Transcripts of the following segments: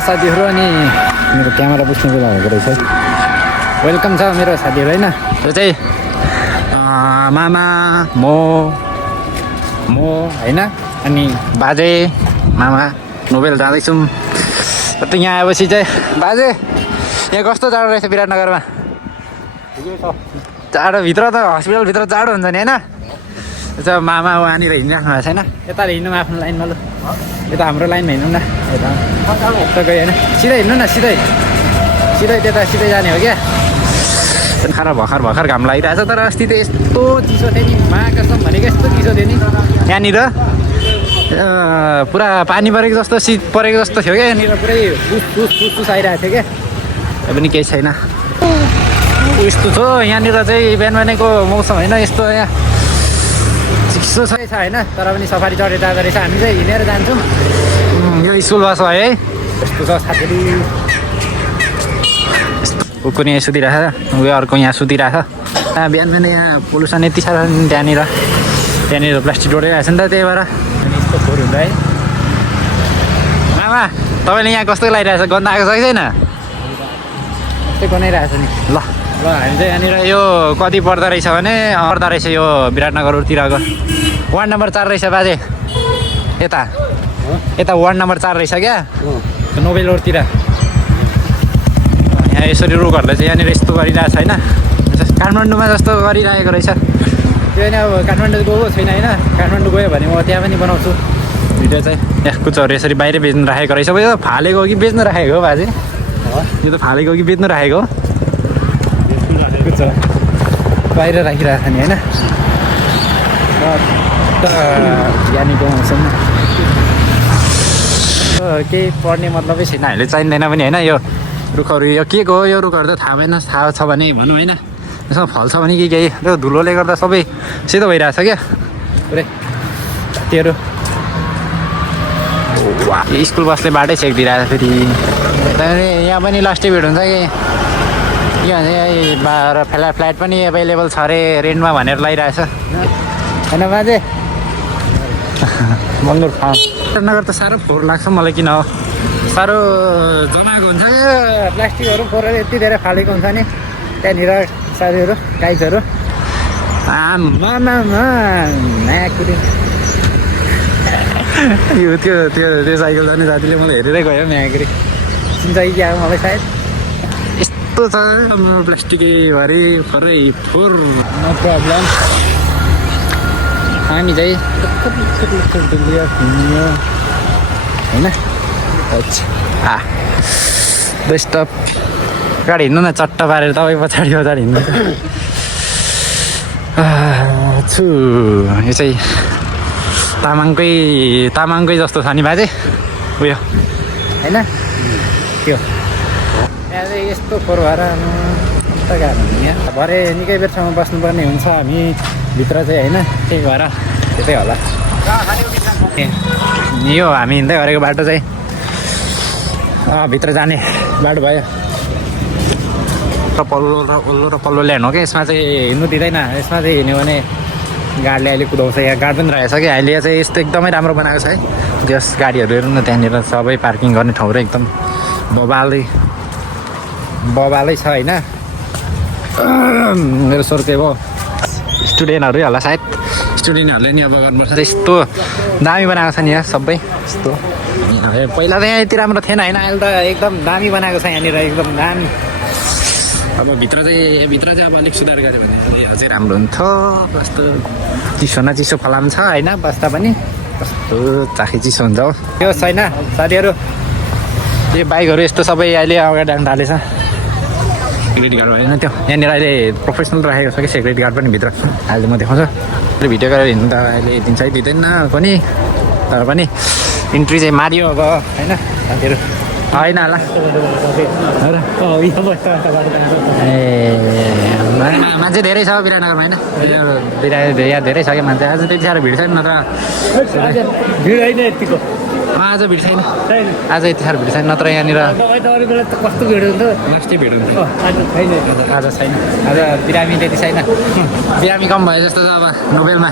साथीहरू अनि मेरो क्यामेरा बुझ्ने बेला भएको रहेछ वेलकम छ मेरो साथीहरू होइन यो चाहिँ मामा म होइन अनि बाजे मामा नोबेल जाँदैछौँ त यहाँ आएपछि चाहिँ बाजे यहाँ कस्तो जाडो रहेछ विराटनगरमा जाडो भित्र त हस्पिटलभित्र जाडो हुन्छ नि होइन यता मामा वहाँनिर हिँडिराख्नु भएको छैन यता हिँड्नु आफ्नो लाइनमा लु यता हाम्रो लाइनमा हिँड्नु न यता गयो होइन सिधै हिँड्नु न सिधै त्यता सिधै जाने हो क्या भर्खर घाम लागिरहेछ तर अस्ति त यस्तो चिसो थियो नि महाकसम भनेको यस्तो चिसो थियो नि यहाँनिर पुरा पानी परेको जस्तो शीत परेको जस्तो थियो क्या यहाँनिर पुरै पुस आइरहेको थियो क्या पनि केही छैन यस्तो छ यहाँनिर चाहिँ बिहानको मौसम होइन यस्तो यहाँ चिसो छ होइन तर पनि सफारी चढेर जाँदो रहेछ हामी चाहिँ हिँडेर जान्छौँ यो स्कुल बस हो है यस्तो छ साथीहरू कुकुर यहाँ सुतिरहेछ उयो अर्को यहाँ सुतिरहेछ बिहान यहाँ पोल्युसन यति साह्रो त्यहाँनिर प्लास्टिक डोडिरहेको छ नि त त्यही भएर अनि यस्तो फोहोर हुन्छ है मामा तपाईँले यहाँ कस्तो लागिरहेछ गन्ध आएको छ कि छैन यस्तै गनाइरहेछ नि ल हामी चाहिँ यहाँनिर यो कति पर्दो रहेछ भने पर्दो रहेछ यो विराटनगरतिरको वार्ड नम्बर 4 रहेछ बाजे यता वार्ड नम्बर 4 रहेछ क्या नोबेल रोडतिर यहाँ यसरी रुखहरूले चाहिँ यहाँनिर यस्तो गरिरहेको छ होइन काठमाडौँमा जस्तो गरिरहेको रहेछ त्यो होइन अब काठमाडौँ गएको छैन होइन काठमाडौँ गयो भने म त्यहाँ पनि बनाउँछु भिडियो चाहिँ यहाँ कुचोहरू यसरी बाहिर बेच्नु राखेको रहेछ यो फालेको हो कि बेच्नु राखेको हो बाजे यो त फालेको हो कि बेच्नु राखेको कुचो बाहिर राखिरहेको छ नि होइन यहाँनिर मौसम केही पढ्ने मतलबै छैन हामीले चाहिँदैन पनि होइन यो रुखहरू यो के को हो यो रुखहरू त थाहा छ भने भनौँ होइन यसमा फल्छ भने कि केही त्यो धुलोले गर्दा सबै सिधो भइरहेछ क्या पुरै त्योहरू स्कुल बसले बाटै छेकिदिरहेको फेरि त्यहाँदेखि यहाँ पनि लास्टै भेट हुन्छ कि के भन्छ फ्ल्याट पनि एभाइलेबल छ अरे रेन्टमा भनेर लगाइरहेछ होइन बाजे मङ्गुर फार्म नगर त साह्रो फोहोर लाग्छ मलाई किन हो साह्रो जमाएको हुन्छ क्या प्लास्टिकहरू फोहोर यति धेरै फालेको हुन्छ नि त्यहाँनिर साथीहरू टाइप्सहरू नयाँ यो त्यो साइकल जाने साथीले मलाई हेरेरै गयो म्याग्री चिन्छ कि क्या मलाई सायद यस्तो छ प्लास्टिकै भरे फरै फोहोर नो प्रब्लम हामी चाहिँ होइन अच्छा बेस्ट अफ गाडी हिँड्नु न चट्ट पारेर तपाईँ पछाडि हिँड्नु छु यो चाहिँ तामाङकै जस्तो छ नि बाजे उयो होइन त्यो यहाँ चाहिँ यस्तो फोहोर भएर अन्त गाह्रो यहाँ भरे निकै बेरसम्म बस्नुपर्ने हुन्छ हामी भित्र चाहिँ होइन त्यही भएर त्यतै होला यो हामी हिँड्दै गरेको बाटो चाहिँ भित्र जाने बाटो भयो ओल्लो र पल्लो ल्यान्ड हो क्या यसमा चाहिँ हिँड्नु दिँदैन यसमा चाहिँ हिँड्यो भने गाडीले अहिले कुदाउँछ यहाँ गाडी पनि रहेछ कि अहिले चाहिँ यस्तो एकदमै राम्रो बनाएको छ है त्यस गाडीहरू हेर्नु न त्यहाँनिर सबै पार्किङ गर्ने ठाउँहरू एकदम बबालै छ होइन मेरो सोर्के भयो स्टुडेन्टहरू होला सायद स्टुडेन्टहरूले नि अब गर्नुपर्छ यस्तो दामी बनाएको छ नि यहाँ सबै यस्तो पहिला त यहाँ यति राम्रो थिएन होइन अहिले त एकदम दामी बनाएको छ यहाँनिर एकदम दामी अब भित्र चाहिँ अब अलिक सुधार गऱ्यो भने अझै राम्रो हुन्थ्यो कस्तो चिसो न चिसो फलाम छ होइन बस्दा पनि कस्तो चाखी चिसो हुन्छ हो त्यो छैन साथीहरू यो बाइकहरू यस्तो सबै अहिले अगाडि आउनु थालेछ सेक्युरिटी गार्ड होइन त्यो यहाँनिर अहिले प्रोफेसनल राखेको छ कि सेक्युरिटी गार्ड पनि भित्र अहिले म देखाउँछु भिडियो गरेर हिँड्नु त अहिले दिन्छ है दिँदैन पनि तर पनि इन्ट्री चाहिँ मारियो अब होइन साथीहरू होइन होला मान्छे धेरै छ विराटनगरमा होइन यहाँ धेरै छ क्या मान्छे आज त्यति साह्रो भिड छैन नत्र भिड होइन यतिको आज भिड छैन आज यति साह्रो भिड छैन नत्र यहाँनिर कस्तो भिड हुन्थ्यो लास्टै भिड हुन्थ्यो छैन आज छैन आज बिरामी त्यति छैन बिरामी कम भयो जस्तो छ अब नोबेलमा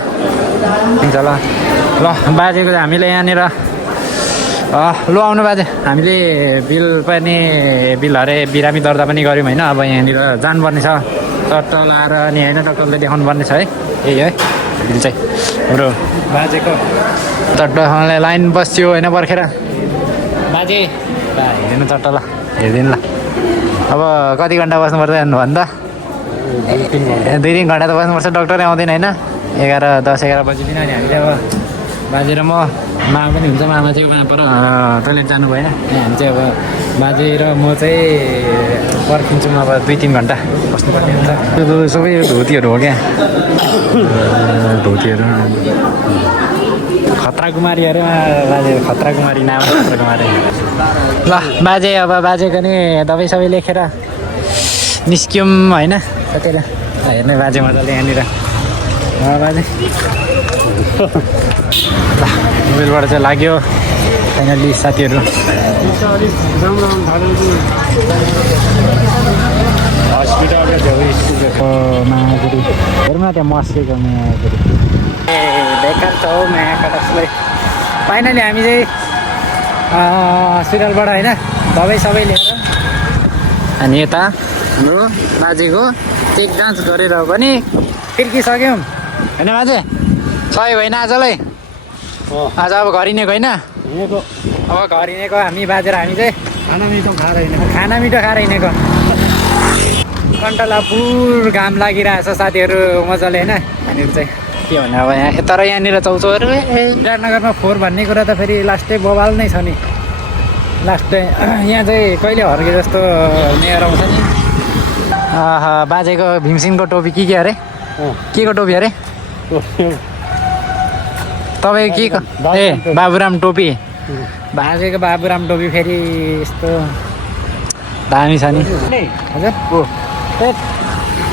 हुन्छ ल बाजेको हामीले यहाँनिर लु आउनु बाजे हामीले बिल अरे बिरामी दर्ता पनि गऱ्यौँ होइन अब यहाँनिर जानुपर्ने छ डक्टर लाएर अनि होइन डक्टरले देखाउनु पर्ने छ है यही है बिल चाहिँ हाम्रो बाजेको चट्टले लाइन बस्यो होइन पर्खेर बाजे हेर्नु चट्ट ल हेरिदिनु ल अब कति घन्टा बस्नुपर्छ भन्दा 2-3 घन्टा त बस्नुपर्छ डक्टरै आउँदैन होइन 10-11 बजीदिन अनि हामीले अब बाजे र मामा पनि हुन्छ मामा चाहिँ उहाँ पर टोइलेट जानु भएन हामी चाहिँ अब बाजे र म चाहिँ पर्खिन्छौँ अब 2-3 घन्टा बस्नुपर्ने हुन्छ सबै धोतीहरू हो क्या धोतीहरू खतरा कुमारीहरू बाजे खतरा कुमारी नाम खतरा कुमारी ल बाजे अब बाजेको नि दबाई सबै लेखेर निस्क्यौँ होइन कतिले हेर्ने बाजे मजाले यहाँनिर बाजे मोबाइलबाट चाहिँ लाग्यो फाइनली साथीहरू हस्पिटलको छेउ मायापुरी हेरौँ न त्यहाँ मस्केको मायापुरी बेकार छ हौ माया कटाक्सलाई फाइनली हामी चाहिँ हस्पिटलबाट होइन दबाई सबै लिएर अनि यता हाम्रो बाजेको चेक जाँच गरेर पनि फिर्किसक्यौँ होइन बाजे सही होइन आजलाई आज अब घर हिँडेको होइन अब घर हिँडेको हामी बाजेर हामी चाहिँ खाना मिठो खाएर हिँडेको कन्टला पुर घाम लागिरहेछ साथीहरू मजाले होइन हामीहरू चाहिँ के भन्नु अब यहाँ तर यहाँनिर चौचौहरू विराटनगरमा फोहोर भन्ने कुरा त फेरि लास्टै बवाल नै छ नि लास्टै यहाँ चाहिँ कहिले हर्के जस्तो नेर आउँछ नि बाजेको भीमसिंहको टोपी के अरे के को टोपी अरे तपाईँ के ए बाबुराम टोपी बाजेको बाबुराम टोपी फेरि यस्तो दामी छ नि हजुर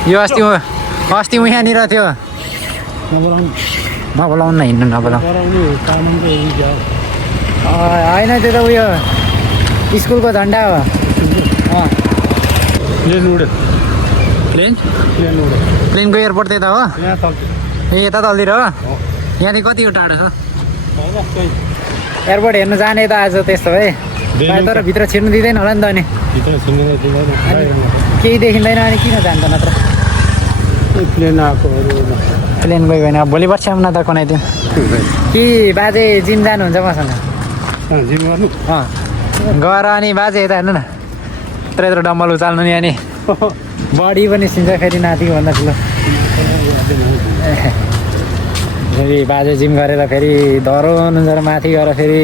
यो अस्ति यहाँनिर थियो नबोलाउनु न हिँड्नु नबोलाउनु होइन त्यो त उयो स्कुलको झन्डा हो प्लेनको एयरपोर्ट त्यता हो ए यता तलतिर हो यहाँदेखि कति टाढो छ एयरपोर्ट हेर्नु जाने त आज त्यस्तो है तर भित्र छिर्नु दिँदैन होला नि त अनि केही देखिँदैन अनि किन जान्छ नत्र प्लेन गयो भने अब भोलि पर्सि आउन त कुनाइदिउँ कि बाजे जिम जानुहुन्छ मसँग जिम गर्नु गएर अनि बाजे यता हेर्नु न यत्रो डम्बल उचाल्नु नि अनि बडी पनि सिन्छ फेरि नातिको भन्दा ठुलो फेरि बाजे जिम गरेर फेरि डराउनुहुन्छ र माथि गएर फेरि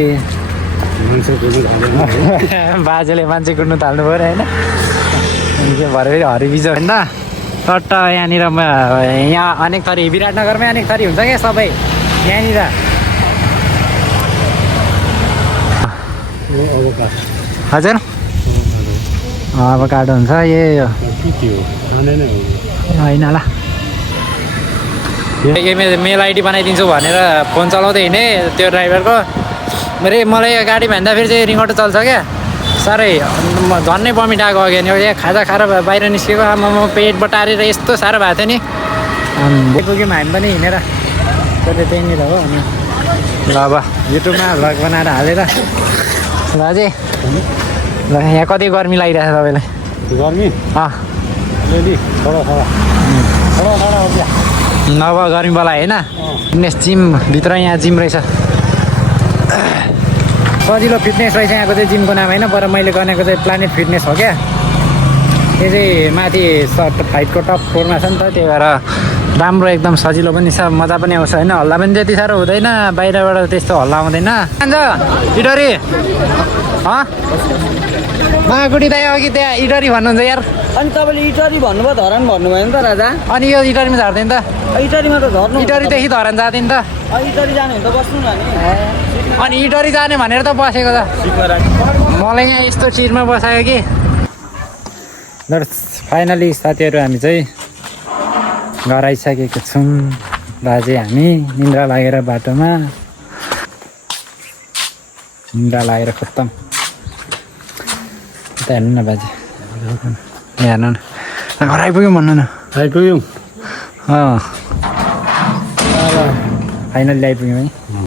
बाजेले मान्छे कुद्नु थाल्नु पऱ्यो होइन के भरे फेरि हरिबिज होइन टट्ट यहाँनिर यहाँ अनेक थरी विराटनगरमै अनेक थरी हुन्छ क्या सबै यहाँनिर हजुर अब काटो हुन्छ होइन ल मेल आइडी बनाइदिन्छु भनेर फोन चलाउँदै हिँडेँ त्यो ड्राइभरको मलाई गाडी भन्दा फेरि चाहिँ रिङोटो चल्छ क्या साह्रै झन्नै बमिट आएको अघि नि खाजा खाएर बाहिर निस्केको आमा म पेट बटारेर यस्तो साह्रो भएको थियो नि पुग्यौँ हामी पनि हिँडेर त्यहीँनिर हो अनि ल अब युट्युबमा भ्लग बनाएर हालेर बाजे ल यहाँ कति गर्मी लागिरहेछ तपाईँलाई गर्मी नभ गर्मी बोला होइन फिटनेस जिमभित्र यहाँ जिम रहेछ सजिलो फिटनेस रहेछ यहाँको चाहिँ जिमको नाम होइन पर मैले गरेको चाहिँ प्लानेट फिटनेस हो क्या यो चाहिँ माथि फ्लाइटको टप फ्लोरमा छ नि त त्यही भएर राम्रो एकदम सजिलो पनि छ मजा पनि आउँछ होइन हल्ला पनि त्यति साह्रो हुँदैन बाहिरबाट त्यस्तो हल्ला आउँदैन इटरी माकुटी दाइ अघि त्यहाँ इटरी भन्नुहुन्छ यार अनि तपाईँले इटरी भन्नुभयो धरान भन्नुभयो नि त राजा अनि यो इटरीमा झर्दैन त इटरीमा त झर्नु इटरीदेखि धरान जाँदैन त इटरी जाने भने त बस्नु न नि अनि इटरी जाने भनेर त बसेको त मलाई यहाँ यस्तो चिरमा बसायो कि फाइनली साथीहरू हामी चाहिँ घर आइसकेको छौँ बाजे हामी निन्द्रा लागेर बाटोमा निन्द्रा लागेर खत्तम यता हेर्नु न बाजे हेर्नु न घर आइपुग्यौँ भन्नु न आइपुग्यौँ फाइनली आइपुग्यौँ है